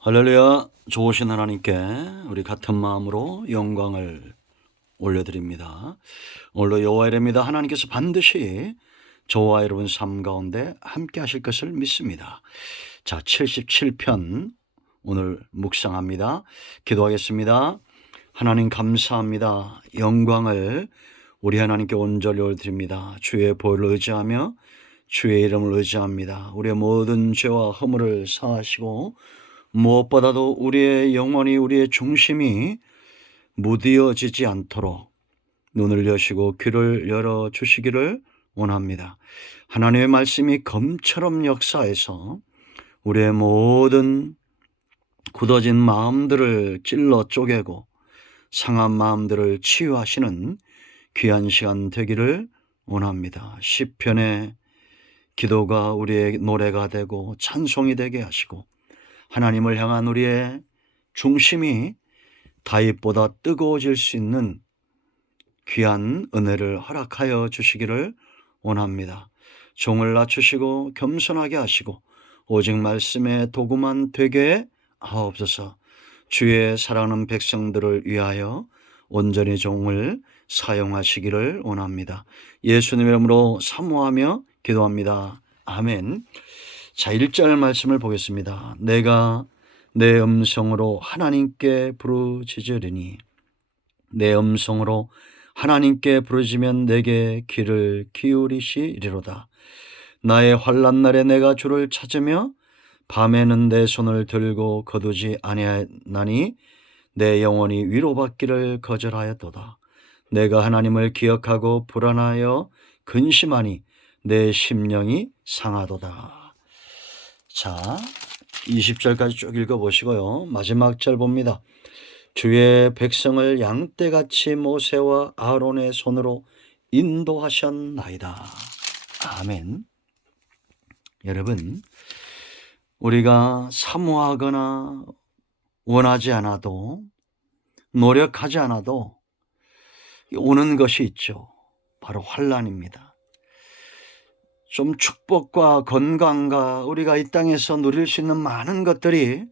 할렐루야. 좋으신 하나님께 우리 같은 마음으로 영광을 올려드립니다. 오늘도 여호와 이름입니다. 하나님께서 반드시 저와 여러분 삶 가운데 함께 하실 것을 믿습니다. 자, 77편 오늘 묵상합니다. 기도하겠습니다. 하나님 감사합니다. 영광을 우리 하나님께 온전히 올려드립니다. 주의 보혈을 의지하며 주의 이름을 의지합니다. 우리의 모든 죄와 허물을 사하시고 무엇보다도 우리의 영혼이, 우리의 중심이 무디어지지 않도록 눈을 여시고 귀를 열어주시기를 원합니다. 하나님의 말씀이 검처럼 역사해서 우리의 모든 굳어진 마음들을 찔러 쪼개고 상한 마음들을 치유하시는 귀한 시간 되기를 원합니다. 시편의 기도가 우리의 노래가 되고 찬송이 되게 하시고 하나님을 향한 우리의 중심이 다윗보다 뜨거워질 수 있는 귀한 은혜를 허락하여 주시기를 원합니다. 종을 낮추시고 겸손하게 하시고 오직 말씀의 도구만 되게 하옵소서. 주의 사랑하는 백성들을 위하여 온전히 종을 사용하시기를 원합니다. 예수님 이름으로 사모하며 기도합니다. 아멘. 자, 1절 말씀을 보겠습니다. 내가 내 음성으로 하나님께 부르짖으리니 내 음성으로 하나님께 부르짖으면 내게 귀를 기울이시리로다. 나의 환난 날에 내가 주를 찾으며 밤에는 내 손을 들고 거두지 아니하나니 내 영혼이 위로받기를 거절하였도다. 내가 하나님을 기억하고 불안하여 근심하니 내 심령이 상하도다. 자, 20절까지 쭉 읽어보시고요. 마지막 절 봅니다. 주의 백성을 양떼같이 모세와 아론의 손으로 인도하셨나이다. 아멘. 여러분, 우리가 사모하거나 원하지 않아도 노력하지 않아도 오는 것이 있죠. 바로 환난입니다. 좀 축복과 건강과 우리가 이 땅에서 누릴 수 있는 많은 것들이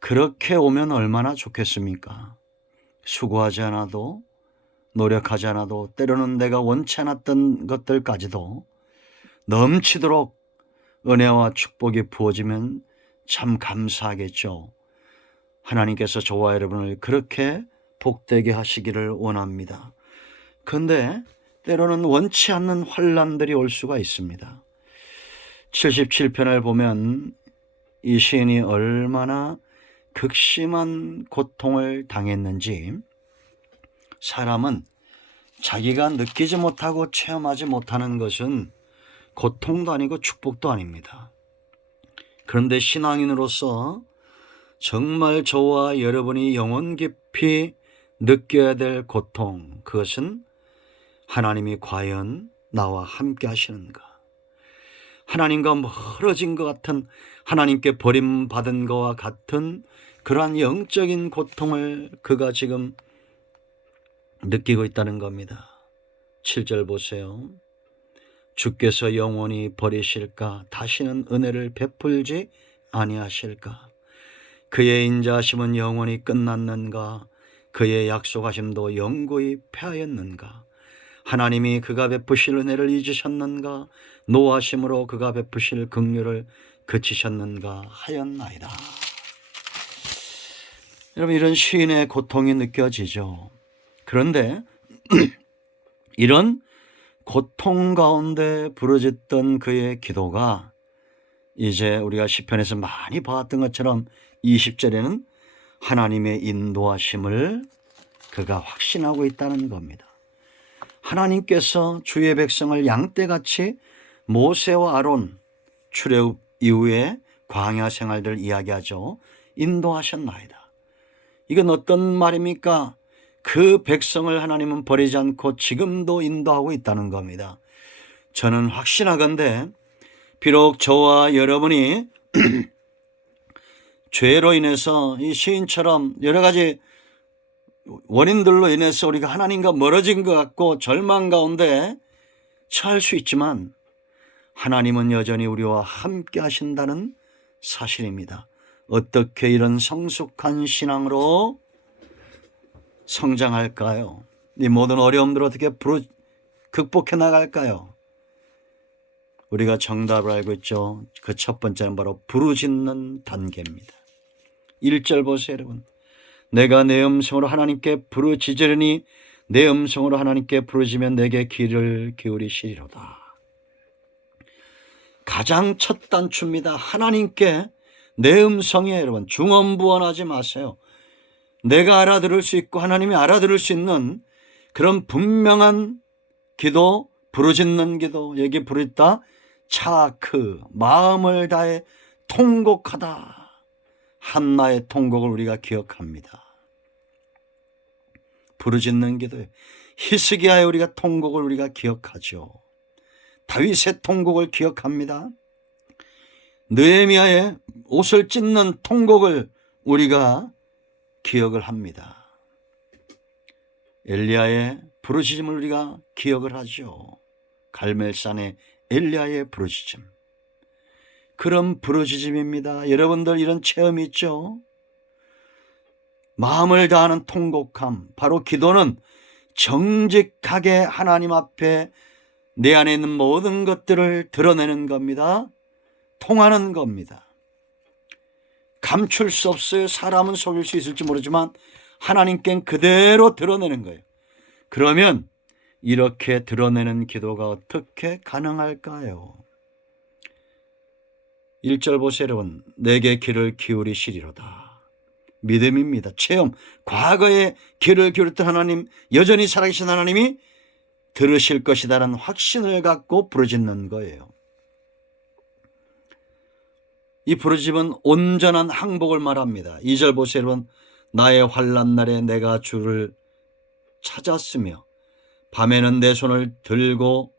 그렇게 오면 얼마나 좋겠습니까? 수고하지 않아도 노력하지 않아도 때로는 내가 원치 않았던 것들까지도 넘치도록 은혜와 축복이 부어지면 참 감사하겠죠. 하나님께서 저와 여러분을 그렇게 복되게 하시기를 원합니다. 그런데 때로는 원치 않는 환난들이 올 수가 있습니다. 77편을 보면 이 시인이 얼마나 극심한 고통을 당했는지 사람은 자기가 느끼지 못하고 체험하지 못하는 것은 고통도 아니고 축복도 아닙니다. 그런데 신앙인으로서 정말 저와 여러분이 영혼 깊이 느껴야 될 고통, 그것은 하나님이 과연 나와 함께 하시는가? 하나님과 멀어진 것 같은, 하나님께 버림받은 것과 같은 그러한 영적인 고통을 그가 지금 느끼고 있다는 겁니다. 7절 보세요. 주께서 영원히 버리실까? 다시는 은혜를 베풀지 아니하실까? 그의 인자하심은 영원히 끝났는가? 그의 약속하심도 영구히 패하였는가? 하나님이 그가 베푸실 은혜를 잊으셨는가? 노하심으로 그가 베푸실 긍휼을 그치셨는가 하였나이다. 여러분, 이런 시인의 고통이 느껴지죠. 그런데 이런 고통 가운데 부르짖던 그의 기도가 이제 우리가 시편에서 많이 봤던 것처럼 20절에는 하나님의 인도하심을 그가 확신하고 있다는 겁니다. 하나님께서 주의 백성을 양떼같이 모세와 아론 출애굽 이후에 광야 생활들 이야기하죠. 인도하셨나이다. 이건 어떤 말입니까? 그 백성을 하나님은 버리지 않고 지금도 인도하고 있다는 겁니다. 저는 확신하건대 비록 저와 여러분이 죄로 인해서 이 시인처럼 여러 가지 원인들로 인해서 우리가 하나님과 멀어진 것 같고 절망 가운데 처할 수 있지만 하나님은 여전히 우리와 함께 하신다는 사실입니다. 어떻게 이런 성숙한 신앙으로 성장할까요? 이 모든 어려움들을 어떻게 극복해 나갈까요? 우리가 정답을 알고 있죠. 그 첫 번째는 바로 부르짖는 단계입니다. 1절 보세요, 여러분. 내가 내 음성으로 하나님께 부르짖으려니 내 음성으로 하나님께 부르짖으면 내게 귀를 기울이시리로다. 가장 첫 단추입니다. 하나님께 내 음성에 여러분 중언부언하지 마세요. 내가 알아들을 수 있고 하나님이 알아들을 수 있는 그런 분명한 기도, 부르짖는 기도, 여기 부르짖다 차크, 마음을 다해 통곡하다. 한나의 통곡을 우리가 기억합니다. 부르짖는 기도, 히스기야의 우리가 통곡을 우리가 기억하죠. 다윗의 통곡을 기억합니다. 느헤미야의 옷을 찢는 통곡을 우리가 기억을 합니다. 엘리야의 부르짖음을 우리가 기억을 하죠. 갈멜산의 엘리야의 부르짖음. 그런 부르짖음입니다. 여러분들 이런 체험이 있죠? 마음을 다하는 통곡함. 바로 기도는 정직하게 하나님 앞에 내 안에 있는 모든 것들을 드러내는 겁니다. 통하는 겁니다. 감출 수 없어요. 사람은 속일 수 있을지 모르지만 하나님께는 그대로 드러내는 거예요. 그러면 이렇게 드러내는 기도가 어떻게 가능할까요? 1절 보세요, 여러분. 내게 귀를 기울이시리로다. 믿음입니다. 체험. 과거에 귀를 기울였던 하나님, 여전히 살아계신 하나님이 들으실 것이다라는 확신을 갖고 부르짖는 거예요. 이 부르짖음은 온전한 항복을 말합니다. 2절 보세요, 여러분. 나의 환난 날에 내가 주를 찾았으며 밤에는 내 손을 들고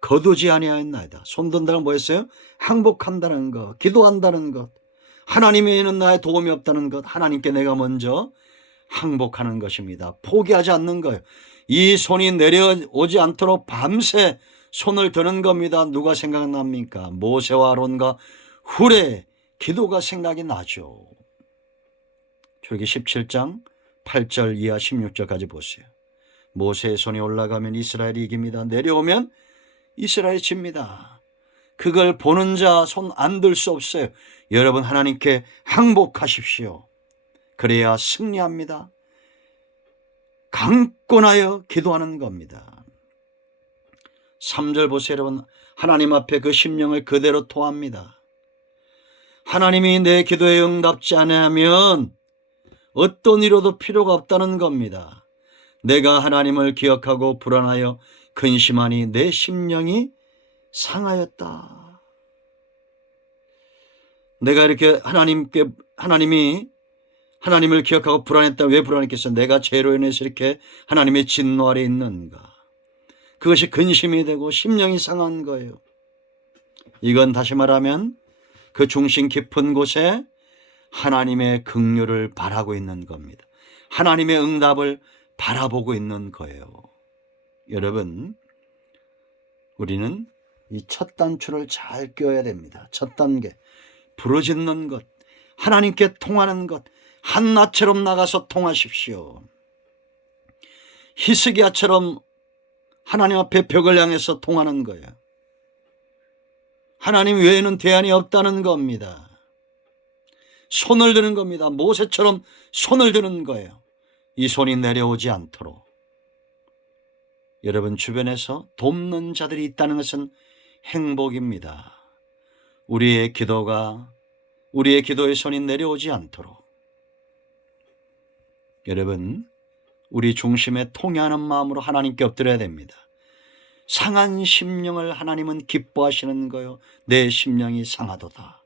거두지 아니하였나이다. 손 든다는 뭐였어요? 항복한다는 것, 기도한다는 것, 하나님 외에는 나의 도움이 없다는 것, 하나님께 내가 먼저 항복하는 것입니다. 포기하지 않는 거예요. 이 손이 내려오지 않도록 밤새 손을 드는 겁니다. 누가 생각납니까? 모세와 아론과 훌의 기도가 생각이 나죠. 출애굽기 17장 8절 이하 16절까지 보세요. 모세의 손이 올라가면 이스라엘이 이깁니다. 내려오면 이스라엘이 집니다. 그걸 보는 자 손 안 들 수 없어요. 여러분 하나님께 항복하십시오. 그래야 승리합니다. 강권하여 기도하는 겁니다. 3절 보세요, 여러분. 하나님 앞에 그 심령을 그대로 토합니다. 하나님이 내 기도에 응답지 않으면 어떤 이로도 필요가 없다는 겁니다. 내가 하나님을 기억하고 불안하여 근심하니 내 심령이 상하였다. 내가 이렇게 하나님이 하나님을 기억하고 불안했다. 왜 불안했겠어? 내가 죄로 인해서 이렇게 하나님의 진노 아래 있는가? 그것이 근심이 되고 심령이 상한 거예요. 이건 다시 말하면 그 중심 깊은 곳에 하나님의 긍휼을 바라고 있는 겁니다. 하나님의 응답을 바라보고 있는 거예요. 여러분, 우리는 이 첫 단추를 잘 껴야 됩니다. 첫 단계, 부르짖는 것, 하나님께 통하는 것, 한나처럼 나가서 통하십시오. 히스기야처럼 하나님 앞에 벽을 향해서 통하는 거예요. 하나님 외에는 대안이 없다는 겁니다. 손을 드는 겁니다. 모세처럼 손을 드는 거예요. 이 손이 내려오지 않도록. 여러분 주변에서 돕는 자들이 있다는 것은 행복입니다. 우리의 기도의 손이 내려오지 않도록. 여러분, 우리 중심에 통회하는 마음으로 하나님께 엎드려야 됩니다. 상한 심령을 하나님은 기뻐하시는 거요. 내 심령이 상하도다.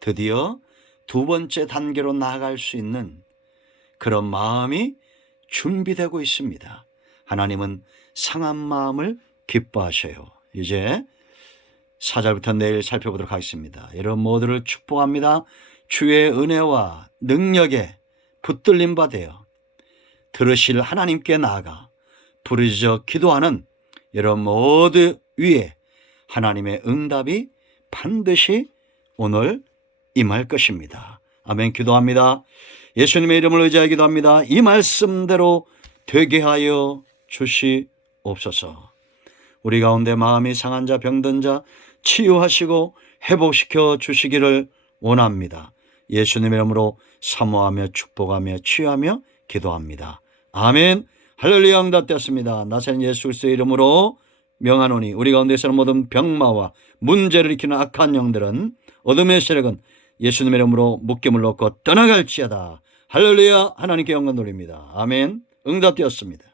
드디어 두 번째 단계로 나아갈 수 있는 그런 마음이 준비되고 있습니다. 하나님은 상한 마음을 기뻐하셔요. 이제 4절부터 내일 살펴보도록 하겠습니다. 여러분 모두를 축복합니다. 주의 은혜와 능력에 붙들림 받아요. 들으실 하나님께 나아가 부르짖어 기도하는 여러분 모두 위에 하나님의 응답이 반드시 오늘 임할 것입니다. 아멘. 기도합니다. 예수님의 이름을 의지하여 기도합니다. 이 말씀대로 되게 하여 주시옵소서. 우리 가운데 마음이 상한 자, 병든 자 치유하시고 회복시켜 주시기를 원합니다. 예수님의 이름으로 사모하며 축복하며 치유하며 기도합니다. 아멘. 할렐루야. 응답되었습니다. 나사렛 예수 그리스도의 이름으로 명하노니 우리 가운데 있는 모든 병마와 문제를 일으키는 악한 영들은, 어둠의 세력은 예수님의 이름으로 묶임을 놓고 떠나갈지어다. 할렐루야. 하나님께 영광 돌립니다. 아멘. 응답되었습니다.